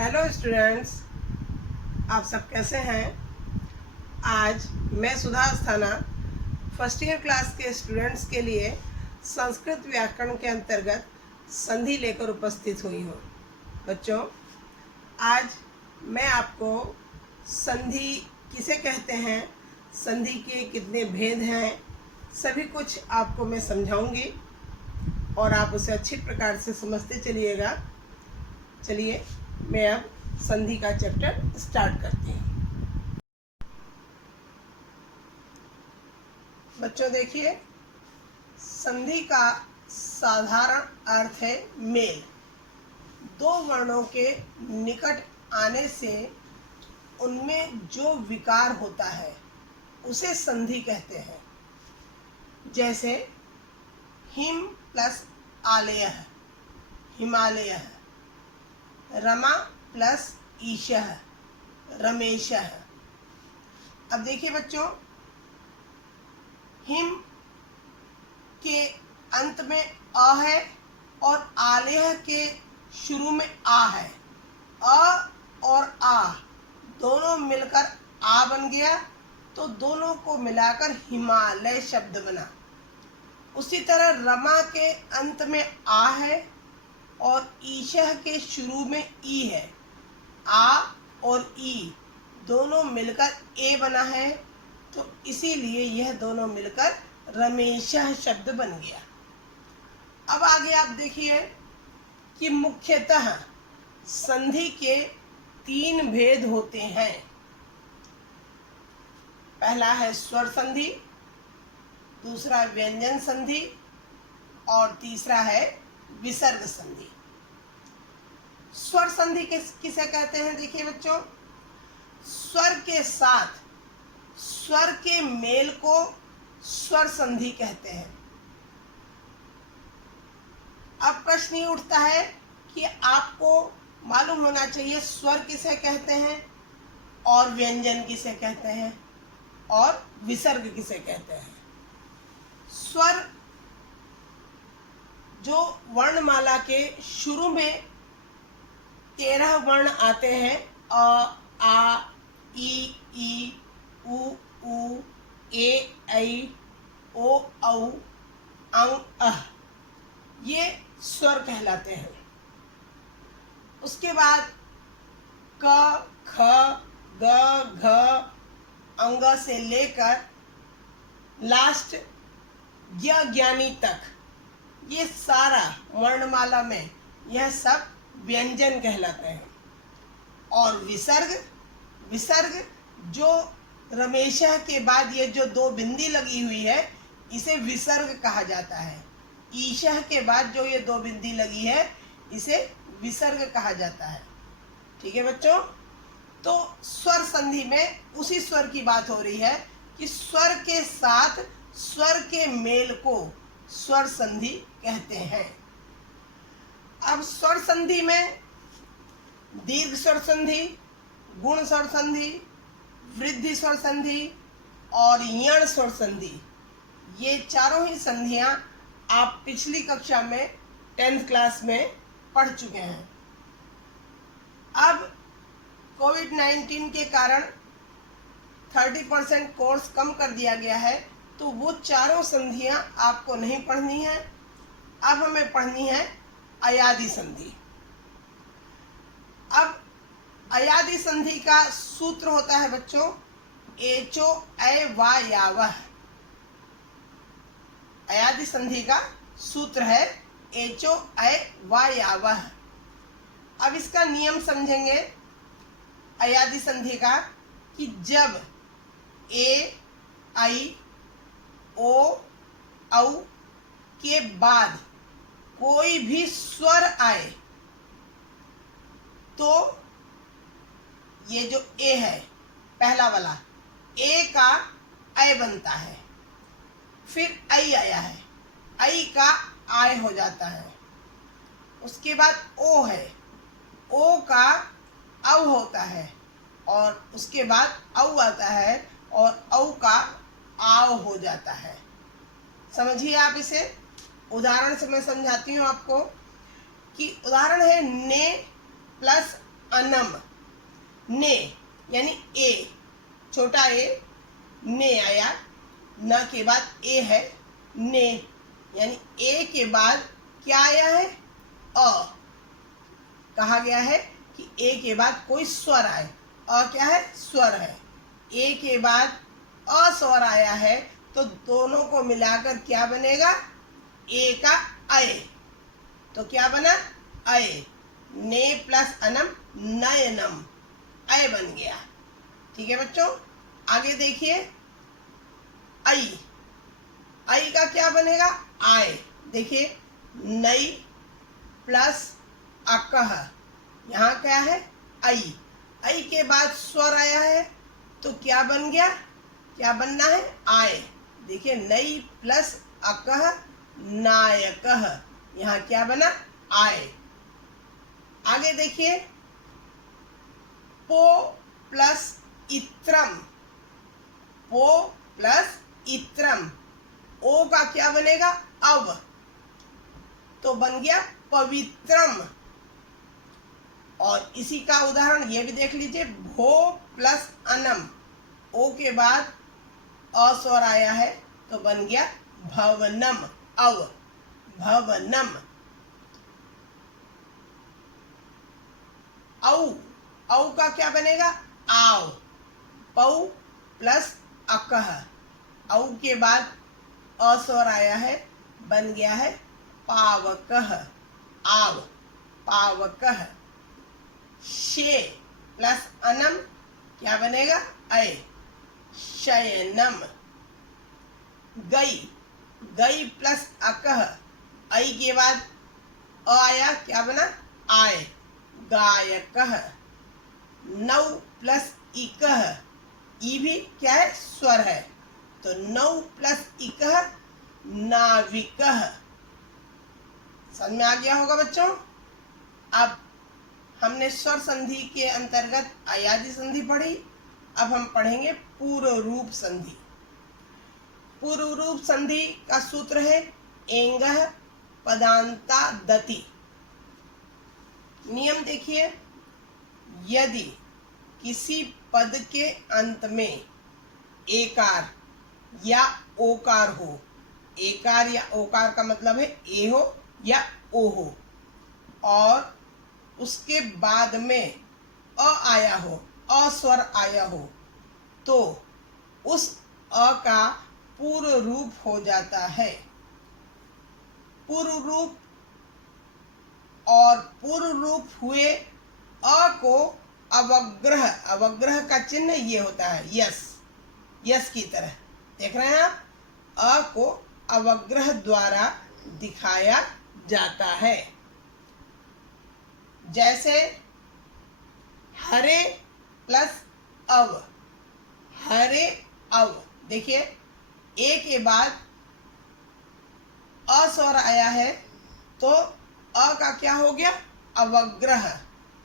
Hello students, आप सब कैसे हैं। आज मैं सुधा अस्थाना फर्स्ट ईयर क्लास के स्टूडेंट्स के लिए संस्कृत व्याकरण के अंतर्गत संधि लेकर उपस्थित हुई हूँ। बच्चों, आज मैं आपको संधि किसे कहते हैं, संधि के कितने भेद हैं, सभी कुछ आपको मैं समझाऊंगी और आप उसे अच्छी प्रकार से समझते चलिएगा। चलिए मैं अब संधि का चैप्टर स्टार्ट करती हूँ। बच्चों देखिए, संधि का साधारण अर्थ है मेल। दो वर्णों के निकट आने से उनमें जो विकार होता है उसे संधि कहते हैं। जैसे हिम प्लस आलयः, हिमालयः, रमा प्लस ईशः, रमेशः। अब देखिए बच्चों, हिम के अंत में अ है और आलेह के शुरू में आ है। अ और आ दोनों मिलकर आ बन गया, तो दोनों को मिलाकर हिमालय शब्द बना। उसी तरह रमा के अंत में आ है और ईशः के शुरू में ई है। आ और ई दोनों मिलकर ए बना है, तो इसीलिए यह दोनों मिलकर रमेशः शब्द बन गया। अब आगे आप देखिए कि मुख्यतः संधि के 3 भेद होते हैं। पहला है स्वर संधि, दूसरा व्यंजन संधि और तीसरा है विसर्ग संधि। स्वर संधि किसे कहते हैं? देखिए बच्चों, स्वर के साथ स्वर के मेल को स्वर संधि कहते हैं। अब प्रश्न ये उठता है कि आपको मालूम होना चाहिए स्वर किसे कहते हैं और व्यंजन किसे कहते हैं और विसर्ग किसे कहते हैं। स्वर जो वर्णमाला के शुरू में 13 वर्ण आते हैं, अ, आ, ई, उ, ए, ऐ, ओ, औ, अं, अह, ये स्वर कहलाते हैं। उसके बाद क, ख, ग, घ, अंग से लेकर लास्ट य ज्ञानी तक, ये सारा वर्णमाला में यह सब व्यंजन कहलाते हैं। और विसर्ग जो रमेशः के बाद ये जो 2 बिंदी लगी हुई है, इसे विसर्ग कहा जाता है। ईशः के बाद जो ये 2 बिंदी लगी है, इसे विसर्ग कहा जाता है। ठीक है बच्चों, तो स्वर संधि में उसी स्वर की बात हो रही है कि स्वर के साथ स्वर के मेल को स्वर संधि कहते हैं। अब स्वर संधि में दीर्घ स्वर संधि, गुण स्वर संधि, वृद्धि स्वर संधि और यण स्वर संधि, ये चारों ही संधियां आप पिछली कक्षा में 10th क्लास में पढ़ चुके हैं। अब कोविड-19 के कारण 30% कोर्स कम कर दिया गया है, तो वो चारों संधियां आपको नहीं पढ़नी है। अब हमें पढ़नी है अयादि संधि। अब अयादि संधि का सूत्र होता है बच्चों एचो ऐ वा यावः। अयादि संधि का सूत्र है एचो ऐ वा यावः। अब इसका नियम समझेंगे अयादि संधि का कि जब ए, ऐ, ओ, औ के बाद कोई भी स्वर आए, तो ये जो ए है पहला वाला, ए का ऐ बनता है, फिर ऐ आया है, ऐ का आय हो जाता है। उसके बाद ओ है, ओ का औ होता है और उसके बाद औ आता है और औ का आव हो जाता है। समझिए आप इसे, उदाहरण से मैं समझाती हूँ आपको कि उदाहरण है ने प्लस अनम, ने यानी ए, छोटा ए, ने आया, न के बाद ए है, ने यानी ए के बाद क्या आया है, अ। कहा गया है कि ए के बाद कोई स्वर आए, अ क्या है, स्वर है। ए के बाद अ स्वर आया है तो दोनों को मिलाकर क्या बनेगा, ए का अय। तो क्या बना, अय, ने प्लस अनम, नयनम, अय बन गया। ठीक है बच्चों, आगे देखिए, आई, आई का क्या बनेगा, आय। देखिए, नई प्लस अकह, यहाँ क्या है, आई, आई के बाद स्वर आया है तो क्या बन गया, क्या बनना है, आय। देखिए, नई प्लस अकह नायकह, यहाँ क्या बना, आय। आगे देखिए, पो प्लस इत्रम, पो प्लस इत्रम, ओ का क्या बनेगा, अव, तो बन गया पवित्रम। और इसी का उदाहरण ये भी देख लीजिए, भो प्लस अनम, ओ के बाद अ स्वर आया है तो बन गया भवनम, अव, भवनम। औ, औ का क्या बनेगा, आव, पौ प्लस अकह, औ के बाद अ स्वर आया है, बन गया है पावकह, आव, पावकह। शे प्लस अनम क्या बनेगा, अय, शयनम। गई, गई प्लस अकह, आई के बाद अ आया, क्या बना, आय, गायकह। नौ प्लस इकह, ई भी क्या है, स्वर है, तो नौ प्लस इकह नाविकह। समझ में आ गया होगा बच्चों। अब हमने स्वर संधि के अंतर्गत अयादि संधि पढ़ी, अब हम पढ़ेंगे पूर्व रूप संधि। पूर्व रूप संधि का सूत्र है एंगह पदांता दति। नियम देखिए, यदि किसी पद के अंत में एकार या ओकार हो, एकार या ओकार का मतलब है ए हो या ओ हो, और उसके बाद में अ आया हो, अ स्वर आया हो, तो उस अ का पूर्व रूप हो जाता है। पूर्व रूप और पूर्व रूप हुए अ को अवग्रह, अवग्रह का चिन्ह ये होता है यस, यस की तरह देख रहे हैं आप, अ को अवग्रह द्वारा दिखाया जाता है। जैसे हरे प्लस अव, हरे अव, देखिए ए के बाद अ स्वर आया है तो अ का क्या हो गया, अवग्रह,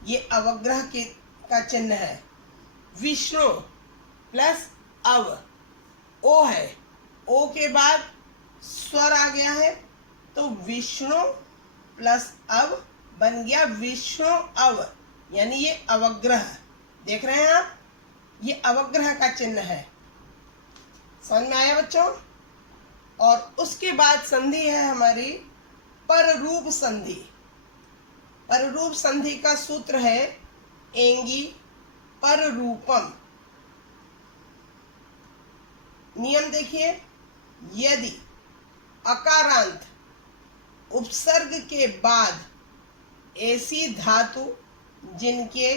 ये अवग्रह के का चिन्ह है। विष्णु प्लस अव, ओ है, ओ के बाद स्वर आ गया है तो विष्णु प्लस अव बन गया विष्णु अव, यानी ये अवग्रह, देख रहे हैं आप, ये अवग्रह का चिन्ह है। समझ में आया बच्चों। और उसके बाद संधि है हमारी पररूप संधि। पररूप संधि का सूत्र है एंगी पररूपम। नियम देखिए, यदि अकारांत उपसर्ग के बाद ऐसी धातु जिनके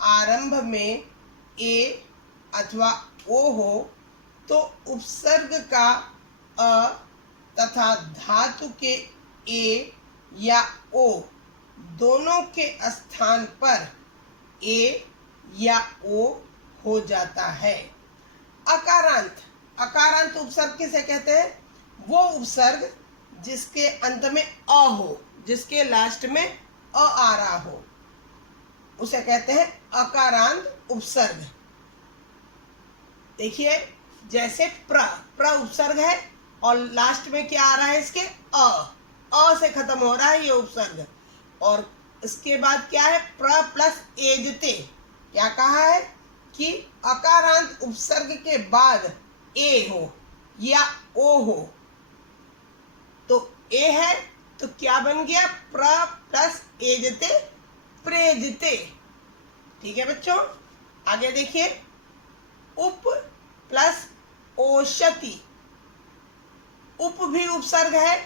आरंभ में ए अथवा ओ हो तो उपसर्ग का अ तथा धातु के ए या ओ दोनों के स्थान पर ए या ओ हो जाता है। अकारांत, अकारांत उपसर्ग किसे कहते हैं, वो उपसर्ग जिसके अंत में अ हो, जिसके लास्ट में अ आ रहा हो, उसे कहते हैं अकारांत उपसर्ग। देखिए, जैसे प्र उपसर्ग है और लास्ट में क्या आ रहा है इसके, अ से खत्म हो रहा है ये उपसर्ग, और इसके बाद क्या है, प्र प्लस एजते, क्या कहा है कि अकारांत उपसर्ग के बाद ए हो या ओ हो, तो ए है तो क्या बन गया, प्र प्लस एजते प्रेजते। ठीक है बच्चों, आगे देखिए, उप प्लस ओषति, उप भी उपसर्ग है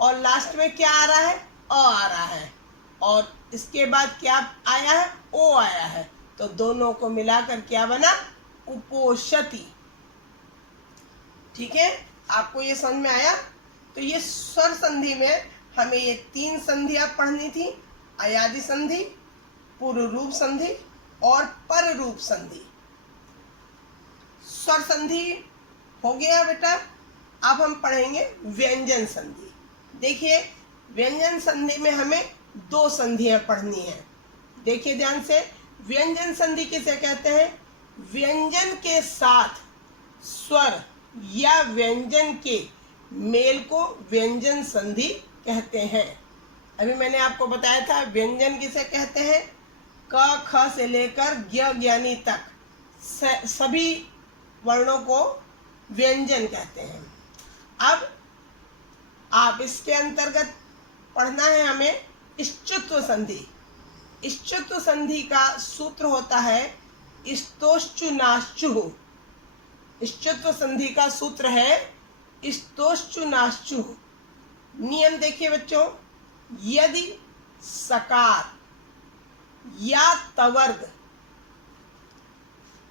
और लास्ट में क्या आ रहा है, अ आ रहा है, और इसके बाद क्या आया है, ओ आया है, तो दोनों को मिलाकर क्या बना, उपोषति। ठीक है, आपको ये समझ में आया। तो ये स्वर संधि में हमें ये 3 संधियां पढ़नी थी, अयादि संधि, पूर्व रूप संधि और पर रूप संधि। स्वर संधि हो गया बेटा, अब हम पढ़ेंगे व्यंजन संधि। देखिए, व्यंजन संधि में हमें 2 संधियां पढ़नी है। देखिए ध्यान से, व्यंजन संधि किसे कहते हैं, व्यंजन के साथ स्वर या व्यंजन के मेल को व्यंजन संधि कहते हैं। अभी मैंने आपको बताया था व्यंजन किसे कहते हैं, क ख से लेकर ज्ञ ज्ञानी तक सभी वर्णों को व्यंजन कहते हैं। अब आप इसके अंतर्गत पढ़ना है हमें इष्टुत्व संधि। इष्टुत्व संधि का सूत्र होता है इस्तोश्चुनाश्चुः। इष्टुत्व संधि का सूत्र है इस्तोश्चुनाश्चुः। नियम देखिए बच्चों, यदि सकार या तवर्ग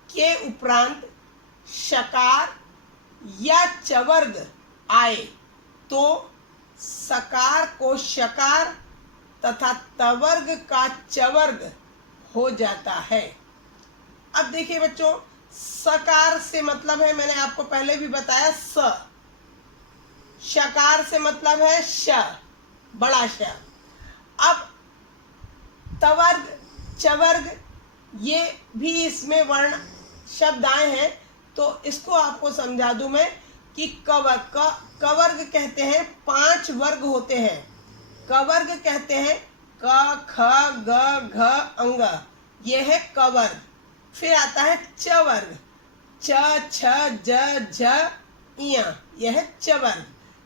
के उपरांत शकार या चवर्ग आए तो सकार को शकार तथा तवर्ग का चवर्ग हो जाता है। अब देखिए बच्चों, सकार से मतलब है, मैंने आपको पहले भी बताया, स। शकार से मतलब है श, बड़ा श। अब तवर्ग चवर्ग ये भी इसमें वर्ण शब्द आए हैं, तो इसको आपको समझा दूं मैं कि कवर्ग कहते हैं 5 वर्ग होते हैं। कवर्ग कहते हैं क ख ग घ अंग, ये है कवर्ग। फिर आता है चवर्ग, च छ ज झ इया, यह है चवर्ग।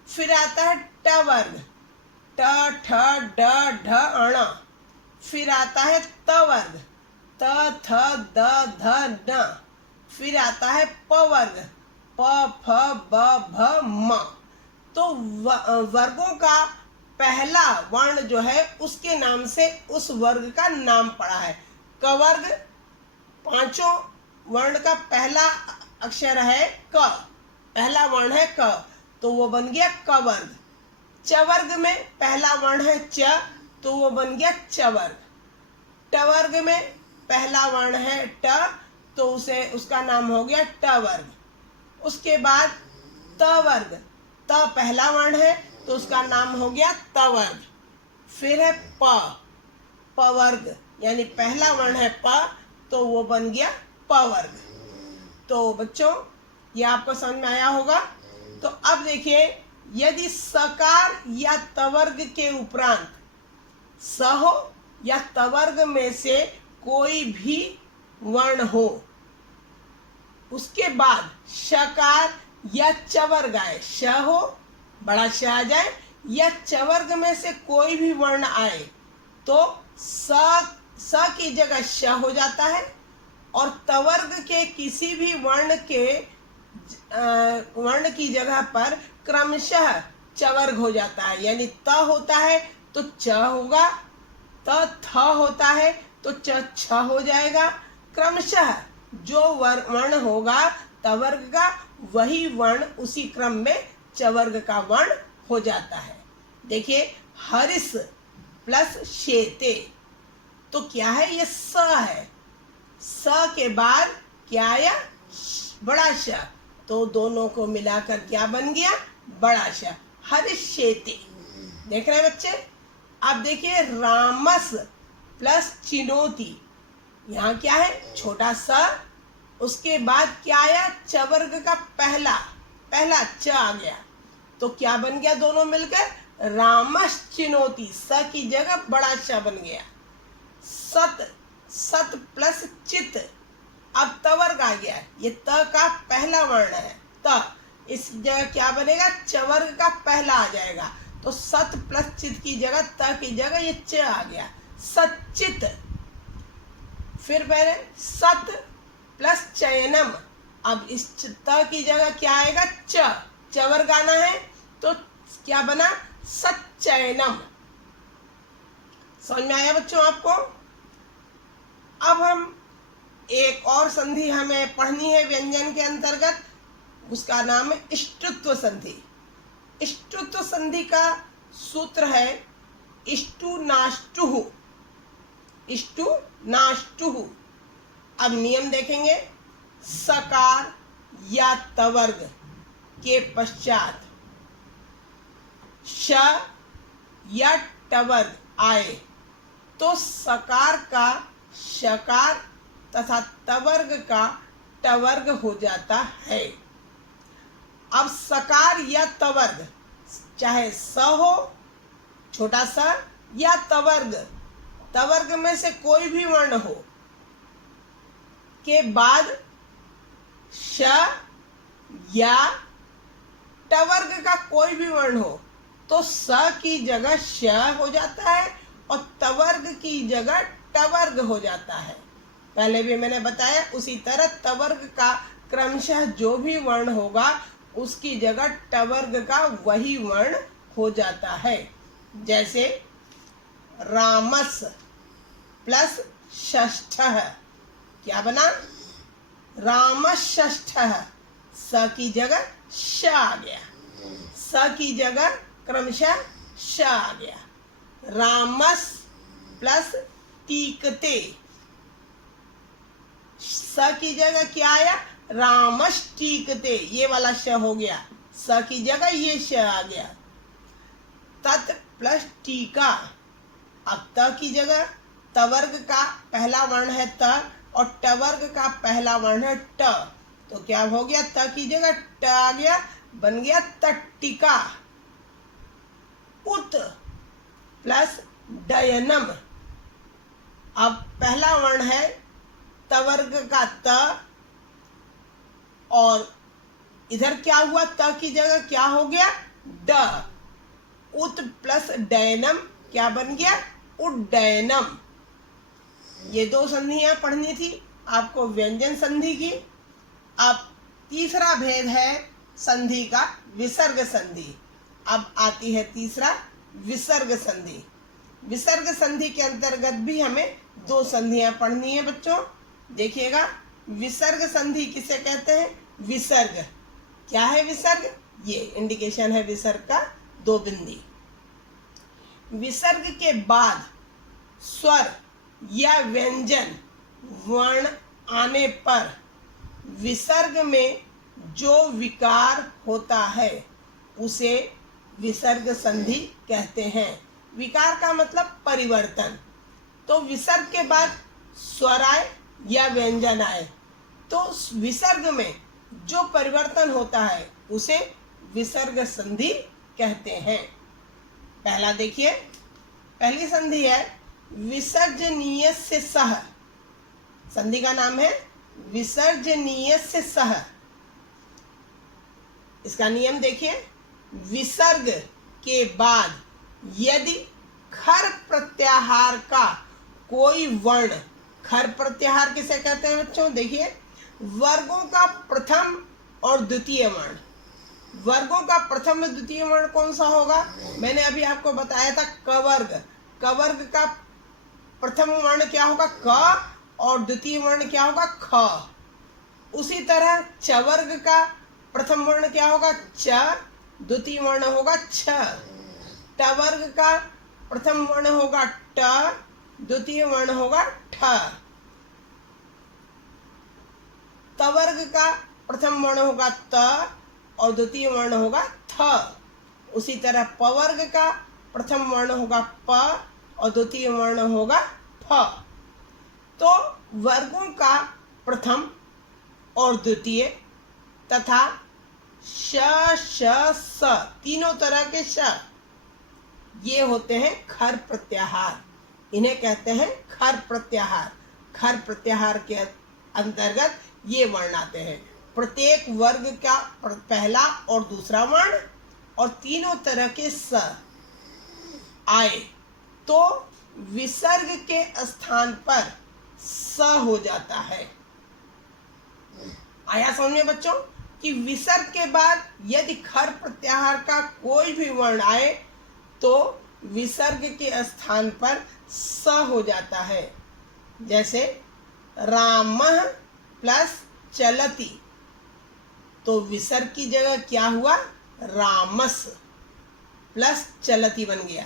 फिर आता है टवर्ग, ट ठ ड ढ अण। फिर आता है तवर्ग, त थ द ध न। फिर आता है पवर्ग, प फ ब भ म। तो वर्गों का पहला वर्ण जो है उसके नाम से उस वर्ग का नाम पड़ा है। कवर्ग, 5 वर्ण का पहला अक्षर है क, पहला वर्ण है क, तो वो बन गया कवर्ग। चवर्ग में पहला वर्ण है च, तो वो बन गया चवर्ग। टवर्ग में पहला वर्ण है ट, तो उसका नाम हो गया टवर्ग। उसके बाद तवर्ग, त पहला वर्ण है तो उसका नाम हो गया तवर्ग। फिर है पवर्ग, यानी पहला वर्ण है प, तो वो बन गया पवर्ग। तो बच्चों ये आपको समझ में आया होगा। तो अब देखिए, यदि सकार या तवर्ग के उपरांत स हो या तवर्ग में से कोई भी वर्ण हो, उसके बाद शकार या चवर्ग आए, श हो, बड़ा श आ जाए, या चवर्ग में से कोई भी वर्ण आए, तो स की जगह श हो जाता है, और तवर्ग के किसी भी वर्ण की जगह पर क्रमशः चवर्ग हो जाता है। यानी त होता है तो च होगा, थ होता है तो छ हो जाएगा। क्रमशः जो वर्ण होगा तवर्ग का, वही वर्ण उसी क्रम में चवर्ग का वर्ण हो जाता है। देखिए, हरिस प्लस शेते, तो क्या है, ये स है। स के बाद क्या आया, बड़ा श, तो दोनों को मिलाकर क्या बन गया, बड़ा श, हरिष्येते। देख रहे हैं बच्चे। अब देखिए, रामस प्लस चिनोती, यहाँ क्या है, छोटा सा, उसके बाद क्या आया, चवर्ग का पहला च आ गया, तो क्या बन गया, दोनों मिलकर रामस चिनोती, स की जगह बड़ा श बन गया। सत ये त का पहला वर्ण है त, इस जगह क्या बनेगा, च वर्ग का पहला आ जाएगा। तो सत प्लस चित की जगह त की जगह ये च आ गया, सच्चित। फिर पहले सत प्लस चयनम, अब इस त की जगह क्या आएगा, च वर्ग आना है, तो क्या बना, सच्चयनम। समझ में आया बच्चों आपको? अब हम एक और संधि हमें पढ़नी है व्यंजन के अंतर्गत, उसका नाम है इष्टुत्व संधि। इष्टुत्व संधि का सूत्र है इष्टु नाष्टुः, इष्टु नाष्टुः। अब नियम देखेंगे, सकार या तवर्ग के पश्चात श या टवर्ग आए तो सकार का शकार तथा तवर्ग का टवर्ग हो जाता है। अब सकार या तवर्ग, चाहे स हो छोटा सा या तवर्ग, तवर्ग में से कोई भी वर्ण हो के बाद श या टवर्ग का कोई भी वर्ण हो तो स की जगह श हो जाता है और तवर्ग की जगह टवर्ग हो जाता है। पहले भी मैंने बताया, उसी तरह तवर्ग का क्रमशः जो भी वर्ण होगा उसकी जगह टवर्ग का वही वर्ण हो जाता है। जैसे रामस प्लस षष्ठः, क्या बना, रामषष्ठः। स की जगह श आ गया, स की जगह क्रमशः श आ गया। रामस प्लस टीकते, स की जगह क्या आया, रामष्टीकते, ये वाला श हो गया, स की जगह ये श आ गया। तत् प्लस टीका, अब त की जगह तवर्ग का पहला वर्ण है त और टवर्ग का पहला वर्ण है ट, तो क्या हो गया, त की जगह ट आ गया, बन गया तट्टिका। उत प्लस डयनम, अब पहला वर्ण है तवर्ग का त और इधर क्या हुआ, त की जगह क्या हो गया, ड। उत प्लस डयनम क्या बन गया, उड्डयनम। ये दो संधियां पढ़नी थी आपको व्यंजन संधि की। अब तीसरा भेद है संधि का विसर्ग संधि। अब आती है तीसरा विसर्ग संधि। विसर्ग संधि के अंतर्गत भी हमें दो संधियां पढ़नी है बच्चों। देखिएगा, विसर्ग संधि किसे कहते हैं, विसर्ग। क्या है विसर्ग, ये इंडिकेशन है विसर्ग का, दो बिंदी। विसर्ग के बाद स्वर या व्यंजन वर्ण आने पर विसर्ग में जो विकार होता है उसे विसर्ग संधि कहते हैं। विकार का मतलब परिवर्तन। तो विसर्ग के बाद स्वर आए या व्यंजन आए तो विसर्ग में जो परिवर्तन होता है उसे विसर्ग संधि कहते हैं। पहला देखिए, पहली संधि है विसर्जनीयस्य सह। संधि का नाम है विसर्जनीयस्य सह। इसका नियम देखिए, विसर्ग के बाद यदि खर प्रत्याहार का कोई वर्ण, खर प्रत्याहार किसे कहते हैं बच्चों, देखिए, वर्गों का प्रथम और द्वितीय वर्ण। वर्गों का प्रथम और द्वितीय वर्ण कौन सा होगा, मैंने अभी आपको बताया था कवर्ग। कवर्ग का प्रथम वर्ण क्या होगा, क, और द्वितीय वर्ण क्या होगा, ख। उसी तरह चवर्ग का प्रथम वर्ण क्या होगा, च, द्वितीय वर्ण होगा छ। टवर्ग का प्रथम वर्ण होगा ट, द्वितीय वर्ण होगा ठ। तवर्ग का प्रथम वर्ण होगा त और द्वितीय वर्ण होगा थ। उसी तरह पवर्ग का प्रथम वर्ण होगा प और द्वितीय वर्ण होगा फ। तो वर्गों का प्रथम और द्वितीय तथा श, श, स, तीनों तरह के श, ये होते हैं खर प्रत्याहार। इन्हें कहते हैं खर प्रत्याहार। खर प्रत्याहार के अंतर्गत ये वर्ण आते हैं। प्रत्येक वर्ग का पहला और दूसरा वर्ण और तीनों तरह के स आए तो विसर्ग के स्थान पर स हो जाता है। आया समझ में बच्चों कि विसर्ग के बाद यदि खर प्रत्याहार का कोई भी वर्ण आए तो विसर्ग के स्थान पर स हो जाता है। जैसे रामः प्लस चलति, तो विसर्ग की जगह क्या हुआ, रामस प्लस चलति बन गया,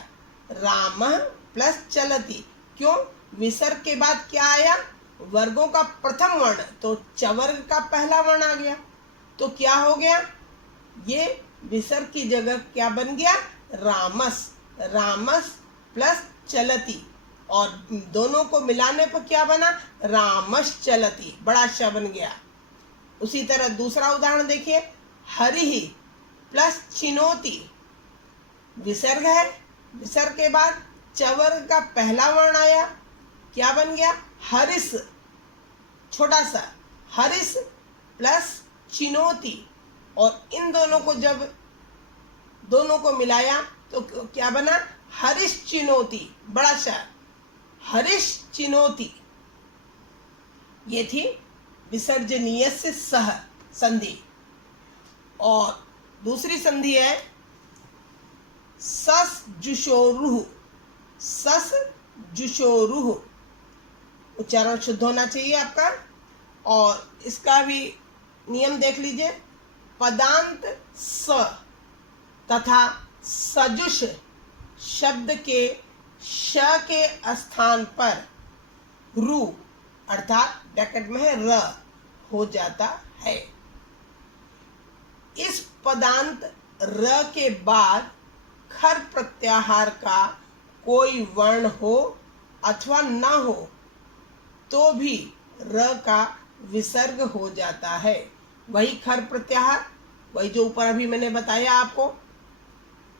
रामः प्लस चलति। क्यों, विसर्ग के बाद क्या आया, वर्गों का प्रथम वर्ण, तो चवर्ग का पहला वर्ण आ गया, तो क्या हो गया, ये विसर्ग की जगह क्या बन गया, रामस, रामस प्लस चलति, और दोनों को मिलाने पर क्या बना, रामस चलति, बड़ा श बन गया। उसी तरह दूसरा उदाहरण देखिए, हरिः प्लस चिनोति, विसर्ग है, विसर्ग के बाद चवर्ग का पहला वर्ण आया, क्या बन गया, हरिस, छोटा सा हरिस प्लस चिनोति, और इन दोनों को जब दोनों को मिलाया तो क्या बना, हरिश चिनोति, बड़ा सा हरिश चिनोति। ये थी विसर्जनीय से सह संधि। और दूसरी संधि है सस जुषोरुः, सस जुषोरुः, उच्चारण शुद्ध होना चाहिए आपका। और इसका भी नियम देख लीजिए, पदांत स तथा सजुष शब्द के श के स्थान पर रु अर्थात ब्रैकेट में है र हो जाता है। इस पदांत र के बाद खर प्रत्याहार का कोई वर्ण हो अथवा न हो तो भी र का विसर्ग हो जाता है। वही खर प्रत्याहार, वही जो ऊपर अभी मैंने बताया आपको।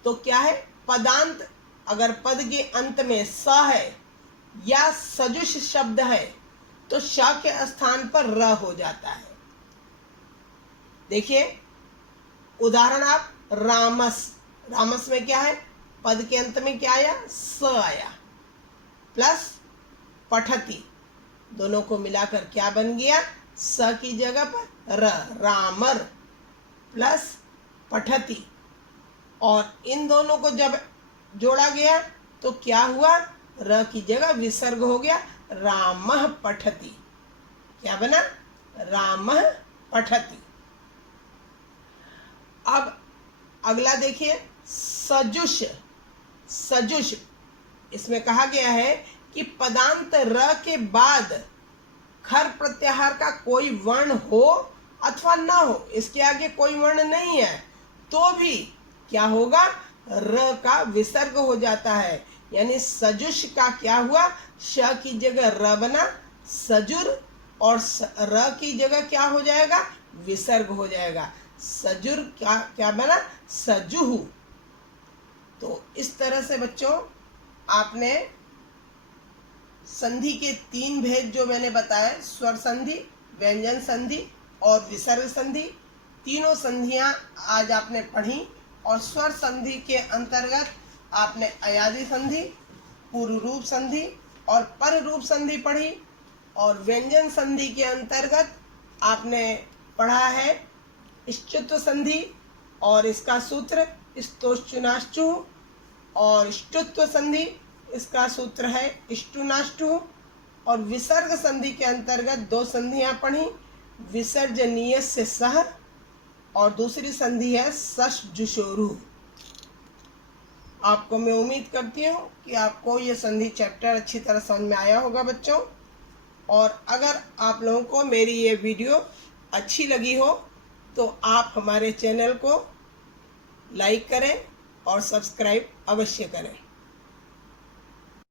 तो क्या है, पदांत अगर पद के अंत में स है या सजुष शब्द है तो श के स्थान पर र हो जाता है। देखिए उदाहरण आप, रामस, रामस में क्या है, पद के अंत में क्या आया, स आया, प्लस पठति, दोनों को मिलाकर क्या बन गया, स की जगह पर र, रामर प्लस पठति, और इन दोनों को जब जोड़ा गया तो क्या हुआ, र की जगह विसर्ग हो गया, रामः पठति, क्या बना, रामः पठति। अब अगला देखिए, सजुष, सजुष, इसमें कहा गया है कि पदांत र के बाद खर प्रत्याहार का कोई वर्ण हो अथवा न हो, इसके आगे कोई वर्ण नहीं है तो भी क्या होगा, र का विसर्ग हो जाता है। यानी सजुष का क्या हुआ, श की जगह र बना, सजुर, और र की जगह क्या हो जाएगा, विसर्ग हो जाएगा, सजुर क्या बना, सजुहु। तो इस तरह से बच्चों आपने संधि के 3 भेद जो मैंने बताए, स्वर संधि, व्यंजन संधि और विसर्ग संधि, तीनों संधियां आज आपने पढ़ी। और स्वर संधि के अंतर्गत आपने अयादि संधि, पूर्व रूप संधि और पर रूप संधि पढ़ी। और व्यंजन संधि के अंतर्गत आपने पढ़ा है इष्टुत्व संधि और इसका सूत्र स्तोश्चुनाष्टु, और इष्टुत्व संधि इसका सूत्र है इष्टुनाष्टु। और विसर्ग संधि के अंतर्गत 2 संधियां पढ़ी, विसर्जनीय से सह और दूसरी संधि है सस जुषोरु। आपको मैं उम्मीद करती हूँ कि आपको ये संधि चैप्टर अच्छी तरह समझ में आया होगा बच्चों। और अगर आप लोगों को मेरी ये वीडियो अच्छी लगी हो तो आप हमारे चैनल को लाइक करें और सब्सक्राइब अवश्य करें।